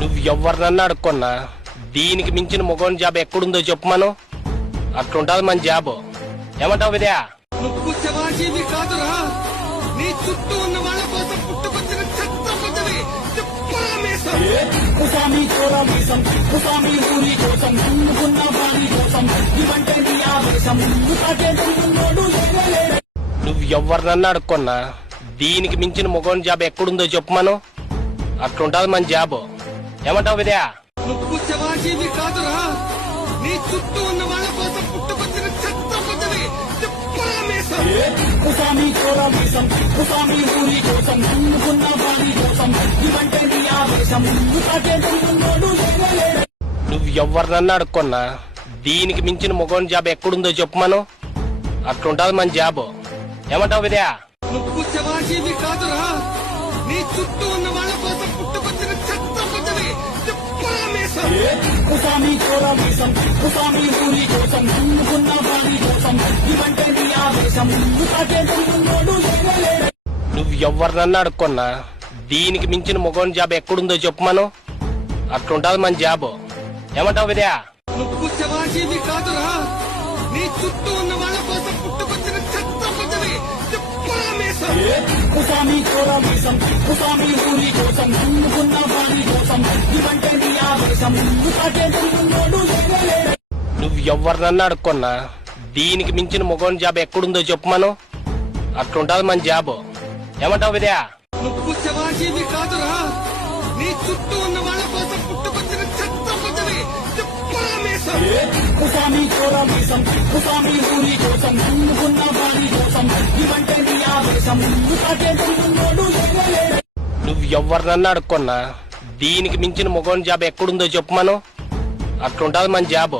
నువ్వు ఎవరినన్నా అడుక్కున్నా దీనికి మించిన మొగోని జాబ్ ఎక్కడుందో చెప్పమను. అట్లుంటది మన జాబ్. ఏమంటావు విద్యా? నువ్వు శివాజీవి కాదురా, నీ చుట్టూ ఉన్న వాళ్ళ కోసం పుట్టుకొచ్చిన ఛత్రపతివి. నువ్వు ఎవరినన్నా అడుక్కున్నా దీనికి మించిన మొగోని జాబ్ ఎక్కడుందో చెప్పమను. అట్లుంటది మన జాబ్. ఏమంటావు విద్యా? నువ్వు శివాజీవి కాదురా, నీ చుట్టూ ఉన్న వాళ్ళ కోసం పుట్టుకొచ్చిన ఛత్రపతివి. నువ్వు ఎవరినన్నా అడుక్కున్నా దీనికి మించిన మొగోని జాబ్ ఎక్కడుందో చెప్పమను. అట్లుంటది మన జాబ్. ఏమంటావు విద్యా? నువ్వు శివాజీవి కాదురా, నీ చుట్టూ ఉన్న వాళ్ళ కోసం పుట్టుకొచ్చిన ఛత్రపతివి. నువ్వు ఎవరినన్నా అడుక్కున్నా దీనికి మించిన మొగోని జాబ్ ఎక్కడుందో చెప్పమను. అట్లుంటది మన జాబ్. ఏమంటావు విద్యా? నువ్వు శివాజీవి కాదురా, నీ చుట్టూ ఉన్న వాళ్ళ కోసం పుట్టుకొచ్చిన ఛత్రపతివి. నువ్వు ఎవరినన్నా అడుక్కున్నా దీనికి మించిన మొగోని జాబ్ ఎక్కడుందో చెప్పమను. అట్లుంటది మన జాబ్. ఏమంటావు విద్యా? నువ్వు శివాజీవి కాదురా, నీ చుట్టూ ఉన్న వాళ్ళ కోసం పుట్టుకొచ్చిన ఛత్రపతివి. నువ్వు ఎవరినన్నా అడుక్కున్నా దీనికి మించిన మొగోని జాబ్ ఎక్కడుందో చెప్పమను. అట్లుంటది మన జాబ్.